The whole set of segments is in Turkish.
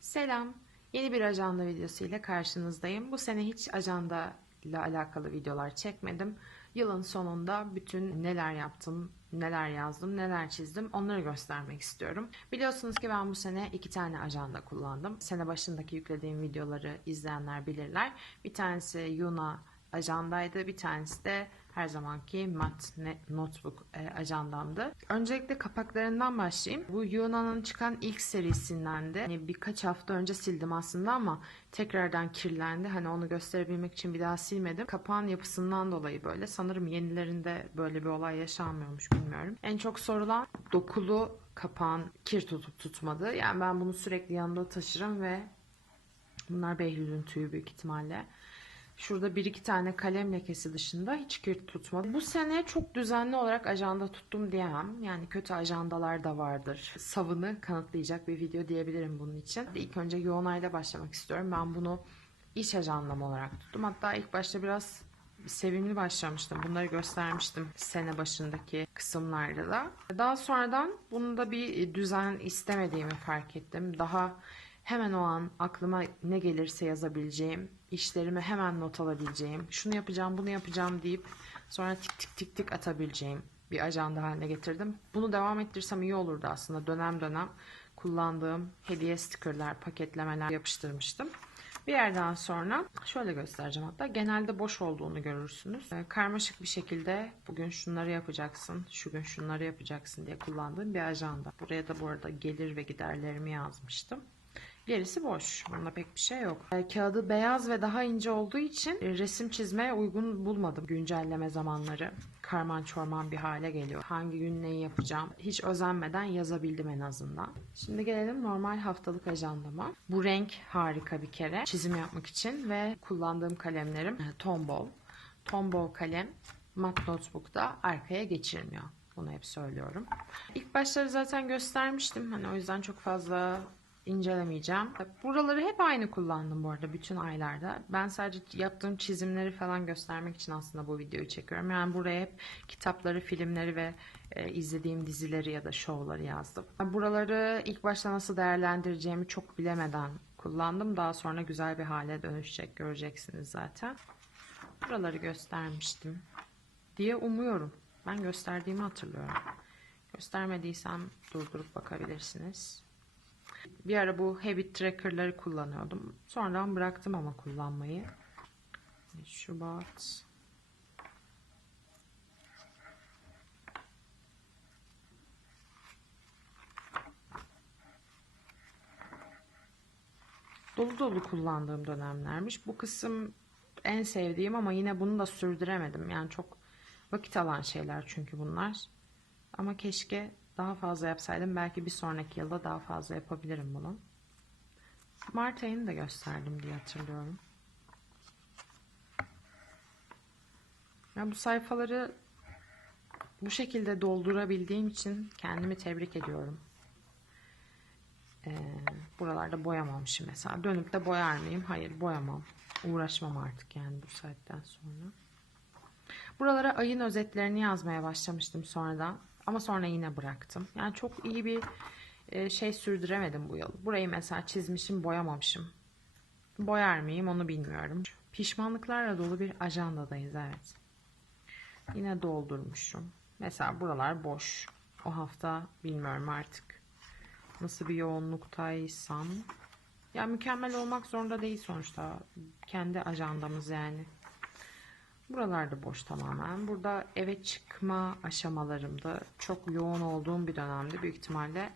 Selam. Yeni bir ajanda videosu ile karşınızdayım. Bu sene hiç ajanda ile alakalı videolar çekmedim. Yılın sonunda bütün neler yaptım, neler yazdım, neler çizdim onları göstermek istiyorum. Biliyorsunuz ki ben bu sene iki tane ajanda kullandım. Sene başındaki yüklediğim videoları izleyenler bilirler. Bir tanesi Yuna ajandaydı, bir tanesi de her zamanki mat notebook e, ajandamdı. Öncelikle kapaklarından başlayayım. Bu Yunan'ın çıkan ilk serisindendi. Hani birkaç hafta önce sildim aslında ama tekrardan kirlendi. Hani onu gösterebilmek için bir daha silmedim. Kapağın yapısından dolayı böyle. Sanırım yenilerinde böyle bir olay yaşanmıyormuş bilmiyorum. En çok sorulan dokulu kapağın kir tutup tutmadığı. Yani ben bunu sürekli yanımda taşırım ve bunlar Behlül'ün tüyü büyük ihtimalle. Şurada bir iki tane kalem lekesi dışında hiç kir tutmadı. Bu sene çok düzenli olarak ajanda tuttum diyemem. Yani kötü ajandalar da vardır. Savını kanıtlayacak bir video diyebilirim bunun için. İlk önce yoğun ayla başlamak istiyorum. Ben bunu iş ajandam olarak tuttum. Hatta ilk başta biraz sevimli başlamıştım. Bunları göstermiştim sene başındaki kısımlarda da. Daha sonradan bunda bir düzen istemediğimi fark ettim. Daha hemen o an aklıma ne gelirse yazabileceğim, işlerimi hemen not alabileceğim, şunu yapacağım, bunu yapacağım deyip sonra tik tik tik tik atabileceğim bir ajanda haline getirdim. Bunu devam ettirsem iyi olurdu aslında. Dönem dönem kullandığım hediye stickerler, paketlemeler yapıştırmıştım. Bir yerden sonra şöyle göstereceğim hatta genelde boş olduğunu görürsünüz. Ee, Karmaşık bir şekilde bugün şunları yapacaksın, şu gün şunları yapacaksın diye kullandığım bir ajanda. Buraya da bu arada gelir ve giderlerimi yazmıştım. Gerisi boş. Bunda pek bir şey yok. E, Kağıdı beyaz ve daha ince olduğu için e, resim çizmeye uygun bulmadım. Güncelleme zamanları karman çorman bir hale geliyor. Hangi gün neyi yapacağım hiç özenmeden yazabildim en azından. Şimdi gelelim normal haftalık ajandama. Bu renk harika bir kere. Çizim yapmak için ve kullandığım kalemlerim e, Tombow. Tombow kalem mat notebook'ta arkaya geçirmiyor. Bunu hep söylüyorum. İlk başları zaten göstermiştim. Hani o yüzden çok fazla incelemeyeceğim. Buraları hep aynı kullandım bu arada bütün aylarda. Ben sadece yaptığım çizimleri falan göstermek için aslında bu videoyu çekiyorum. Yani buraya hep kitapları, filmleri ve e, izlediğim dizileri ya da şovları yazdım. Buraları ilk başta nasıl değerlendireceğimi çok bilemeden kullandım. Daha sonra güzel bir hale dönüşecek göreceksiniz zaten. Buraları göstermiştim diye umuyorum. Ben gösterdiğimi hatırlıyorum. Göstermediysem durdurup bakabilirsiniz. Bir ara bu habit tracker'ları kullanıyordum. Sonradan bıraktım ama kullanmayı. Şubat. Dolu dolu kullandığım dönemlermiş. Bu kısım en sevdiğim ama yine bunu da sürdüremedim. Yani çok vakit alan şeyler çünkü bunlar. Ama keşke daha fazla yapsaydım. Belki bir sonraki yılda daha fazla yapabilirim bunu. Mart ayını da gösterdim diye hatırlıyorum. Ya bu sayfaları bu şekilde doldurabildiğim için kendimi tebrik ediyorum. Ee, buralarda boyamamışım mesela. Dönüp de boyar mıyım? Hayır boyamam. Uğraşmam artık yani bu saatten sonra. Buralara ayın özetlerini yazmaya başlamıştım sonradan. Ama sonra yine bıraktım. Yani çok iyi bir e, şey sürdüremedim bu yıl. Burayı mesela çizmişim, boyamamışım. Boyar mıyım onu bilmiyorum. Pişmanlıklarla dolu bir ajandadayız evet. Yine doldurmuşum. Mesela buralar boş. O hafta bilmiyorum artık. Nasıl bir yoğunluktaysam. Ya mükemmel olmak zorunda değil sonuçta. Kendi ajandamız yani. Buralarda boş tamamen. Burada eve çıkma aşamalarımda çok yoğun olduğum bir dönemde büyük ihtimalle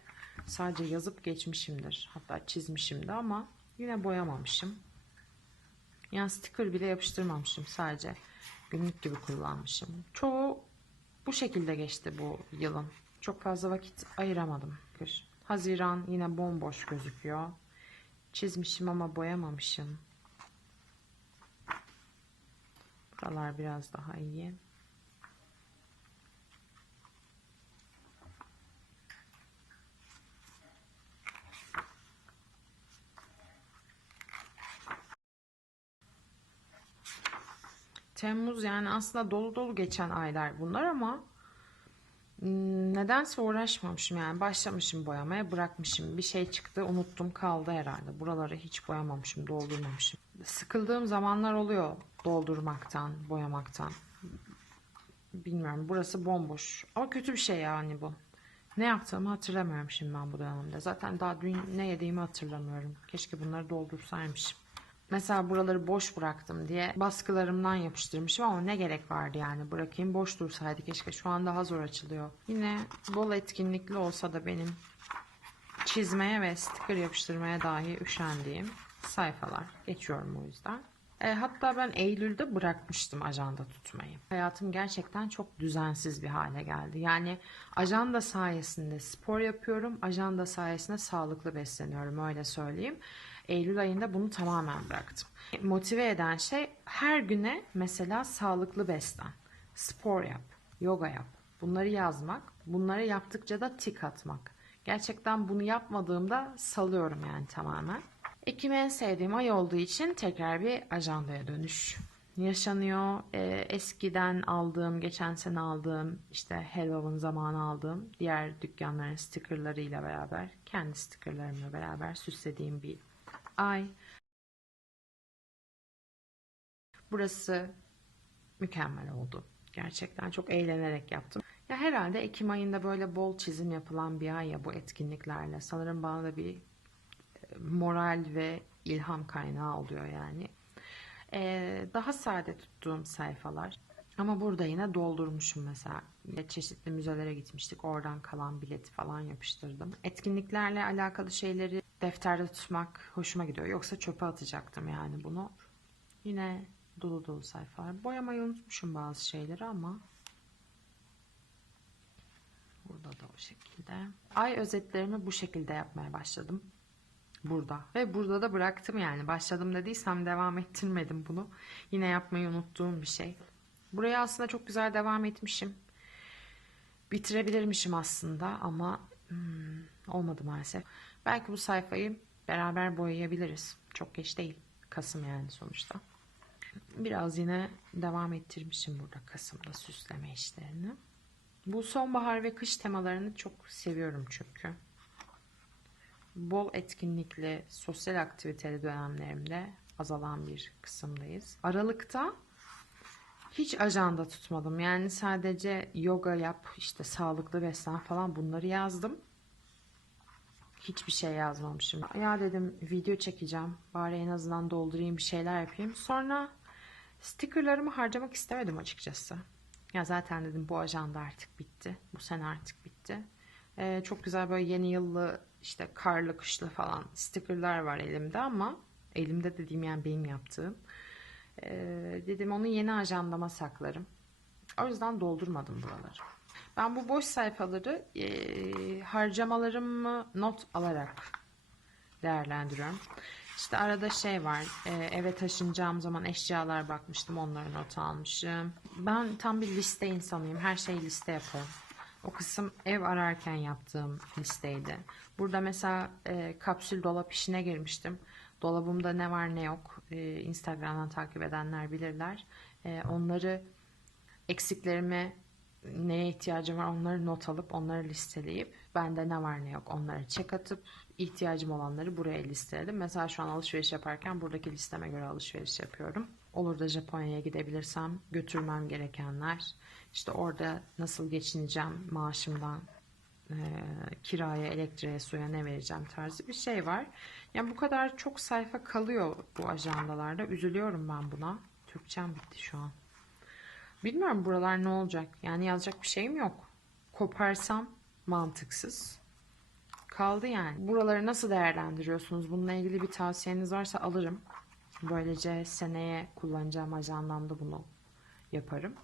sadece yazıp geçmişimdir. Hatta çizmişimdi ama yine boyamamışım. Yani sticker bile yapıştırmamışım. Sadece günlük gibi kullanmışım. Çoğu bu şekilde geçti bu yılın. Çok fazla vakit ayıramadım. Haziran yine bomboş gözüküyor. Çizmişim ama boyamamışım. Buralar biraz daha iyi. Temmuz yani aslında dolu dolu geçen aylar bunlar ama nedense uğraşmamışım yani. Başlamışım boyamaya bırakmışım. Bir şey çıktı unuttum kaldı herhalde. Buraları hiç boyamamışım doldurmamışım. Sıkıldığım zamanlar oluyor doldurmaktan boyamaktan. Bilmiyorum burası bomboş. Ama kötü bir şey yani bu. Ne yaptığımı hatırlamıyorum şimdi ben bu dönemde. Zaten daha dün ne yediğimi hatırlamıyorum. Keşke bunları doldursaymışım Mesela buraları boş bıraktım diye baskılarımdan yapıştırmışım ama ne gerek vardı yani bırakayım boş dursaydı keşke şu an daha zor açılıyor. Yine bol etkinlikli olsa da benim çizmeye ve sticker yapıştırmaya dahi üşendiğim sayfalar. Geçiyorum o yüzden. E, hatta ben Eylül'de bırakmıştım ajanda tutmayı. Hayatım gerçekten çok düzensiz bir hale geldi. Yani ajanda sayesinde spor yapıyorum, ajanda sayesinde sağlıklı besleniyorum öyle söyleyeyim. Eylül ayında bunu tamamen bıraktım. Motive eden şey her güne mesela sağlıklı beslen, spor yap, yoga yap. Bunları yazmak, bunları yaptıkça da tik atmak. Gerçekten bunu yapmadığımda salıyorum yani tamamen. Ekim en sevdiğim ay olduğu için tekrar bir ajandaya dönüş yaşanıyor. Ee, eskiden aldığım, geçen sene aldığım, işte Hello'un zamanı aldığım diğer dükkanların stickerlarıyla beraber, kendi stickerlarımla beraber süslediğim bir ay. Burası mükemmel oldu. Gerçekten çok eğlenerek yaptım. Ya herhalde Ekim ayında böyle bol çizim yapılan bir ay ya bu etkinliklerle. Sanırım bana da bir e, moral ve ilham kaynağı oluyor yani. Ee, daha sade tuttuğum sayfalar. Ama burada yine doldurmuşum mesela. Çeşitli müzelere gitmiştik. Oradan kalan bileti falan yapıştırdım. Etkinliklerle alakalı şeyleri defterde tutmak hoşuma gidiyor. Yoksa çöpe atacaktım yani bunu. Yine dolu dolu sayfalar. Boyamayı unutmuşum bazı şeyleri ama burada da o şekilde. Ay özetlerimi bu şekilde yapmaya başladım. Burada. Ve burada da bıraktım yani. Başladım dediysem devam ettirmedim bunu. Yine yapmayı unuttuğum bir şey. Buraya aslında çok güzel devam etmişim. Bitirebilirmişim aslında ama hmm, olmadı maalesef. Belki bu sayfayı beraber boyayabiliriz. Çok geç değil. Kasım yani sonuçta. Biraz yine devam ettirmişim burada Kasım'da süsleme işlerini. Bu sonbahar ve kış temalarını çok seviyorum çünkü. Bol etkinlikli, sosyal aktiviteli dönemlerimde azalan bir kısımdayız. Aralıkta hiç ajanda tutmadım. Yani sadece yoga yap, işte sağlıklı beslen falan bunları yazdım. Hiçbir şey yazmamışım. Ya dedim video çekeceğim. Bari en azından doldurayım bir şeyler yapayım. Sonra stickerlarımı harcamak istemedim açıkçası. Ya zaten dedim bu ajanda artık bitti. Bu sene artık bitti. Ee, çok güzel böyle yeni yıllı işte karlı kışlı falan stickerlar var elimde ama elimde dediğim yani benim yaptığım. Ee, dedim onu yeni ajandama saklarım. O yüzden doldurmadım buraları. Ben bu boş sayfaları e, harcamalarımı not alarak değerlendiriyorum. İşte arada şey var. E, eve taşınacağım zaman eşyalar bakmıştım. Onları not almışım. Ben tam bir liste insanıyım. Her şeyi liste yaparım. O kısım ev ararken yaptığım listeydi. Burada mesela e, kapsül dolap işine girmiştim. Dolabımda ne var ne yok. E, Instagram'dan takip edenler bilirler. E, onları eksiklerimi neye ihtiyacım var onları not alıp onları listeleyip bende ne var ne yok onları çek atıp ihtiyacım olanları buraya listeledim. Mesela şu an alışveriş yaparken buradaki listeme göre alışveriş yapıyorum. Olur da Japonya'ya gidebilirsem götürmem gerekenler işte orada nasıl geçineceğim maaşımdan e, kiraya, elektriğe, suya ne vereceğim tarzı bir şey var. Yani bu kadar çok sayfa kalıyor bu ajandalarda. Üzülüyorum ben buna. Türkçem bitti şu an. Bilmiyorum buralar ne olacak. Yani yazacak bir şeyim yok. Koparsam mantıksız. Kaldı yani. Buraları nasıl değerlendiriyorsunuz? Bununla ilgili bir tavsiyeniz varsa alırım. Böylece seneye kullanacağım ajandamda bunu yaparım.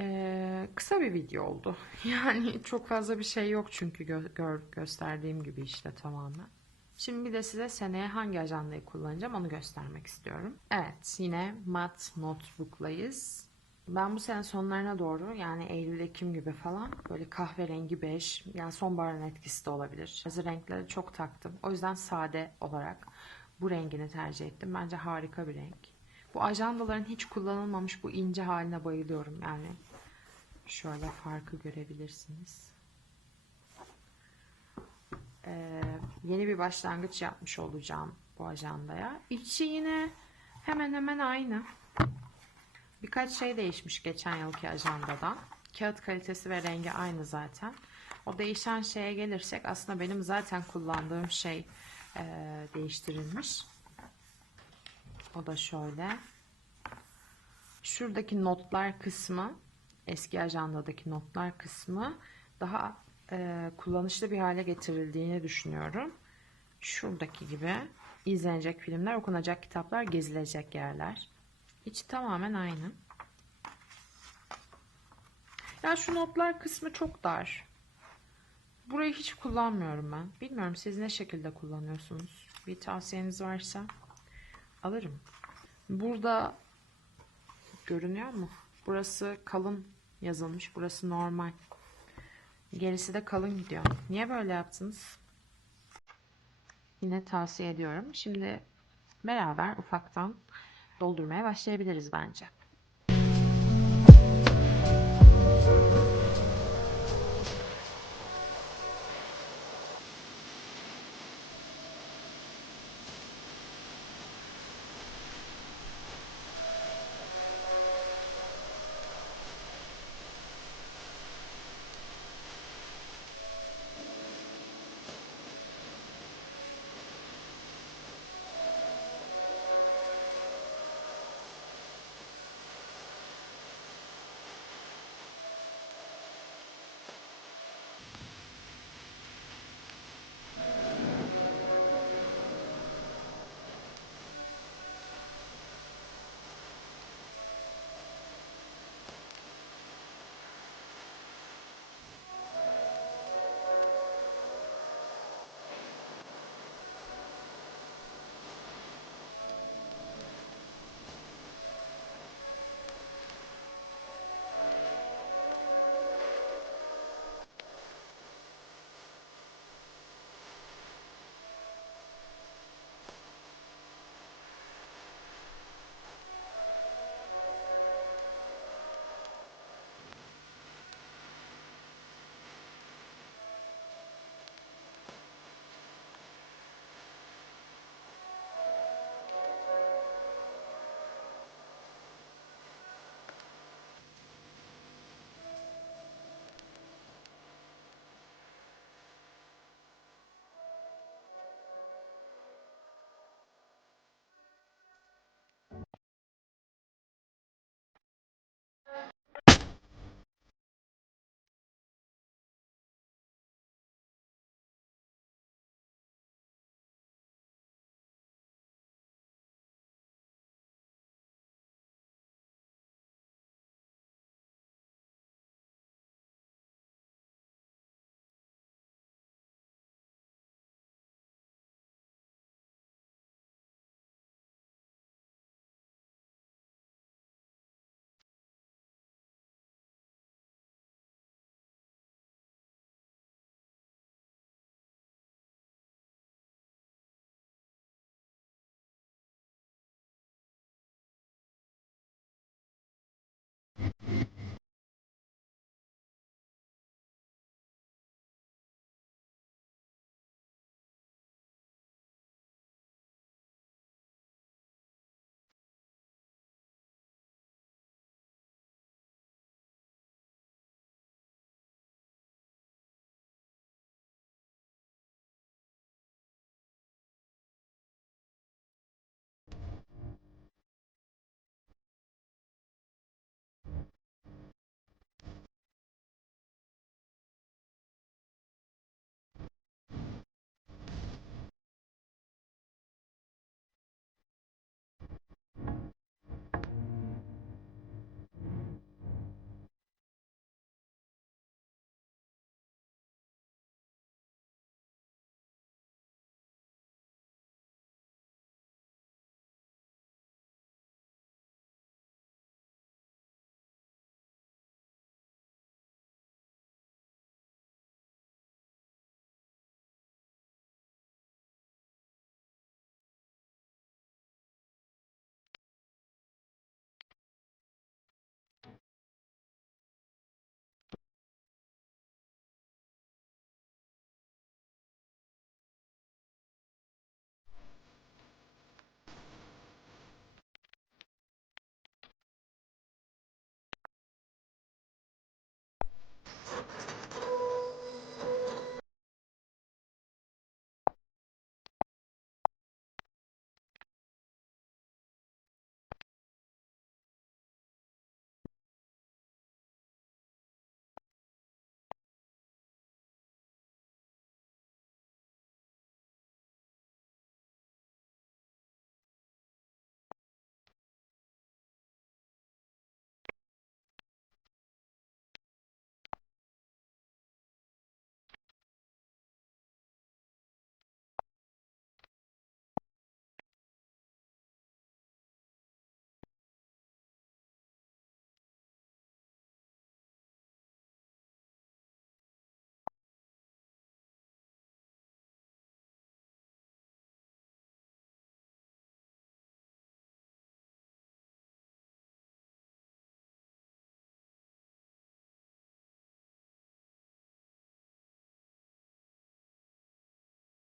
Ee, kısa bir video oldu. Yani çok fazla bir şey yok çünkü gö gör gösterdiğim gibi işte tamamen. Şimdi bir de size seneye hangi ajandayı kullanacağım onu göstermek istiyorum. Evet yine mat notebook'layız. Ben bu sene sonlarına doğru yani Eylül-Ekim gibi falan böyle kahverengi bej yani sonbaharın etkisi de olabilir. Bazı renkleri çok taktım. O yüzden sade olarak bu rengini tercih ettim. Bence harika bir renk. Bu ajandaların hiç kullanılmamış bu ince haline bayılıyorum yani. Şöyle farkı görebilirsiniz. Ee, yeni bir başlangıç yapmış olacağım bu ajandaya. İçi yine hemen hemen aynı. Birkaç şey değişmiş geçen yılki ajandada. Kağıt kalitesi ve rengi aynı zaten. O değişen şeye gelirsek aslında benim zaten kullandığım şey e, değiştirilmiş. O da şöyle. Şuradaki notlar kısmı, eski ajandadaki notlar kısmı daha e, kullanışlı bir hale getirildiğini düşünüyorum. Şuradaki gibi izlenecek filmler, okunacak kitaplar, gezilecek yerler. İçi tamamen aynı. Ya şu notlar kısmı çok dar. Burayı hiç kullanmıyorum ben. Bilmiyorum siz ne şekilde kullanıyorsunuz. Bir tavsiyeniz varsa alırım. Burada görünüyor mu? Burası kalın yazılmış. Burası normal. Gerisi de kalın gidiyor. Niye böyle yaptınız? Yine tavsiye ediyorum. Şimdi beraber ufaktan doldurmaya başlayabiliriz bence.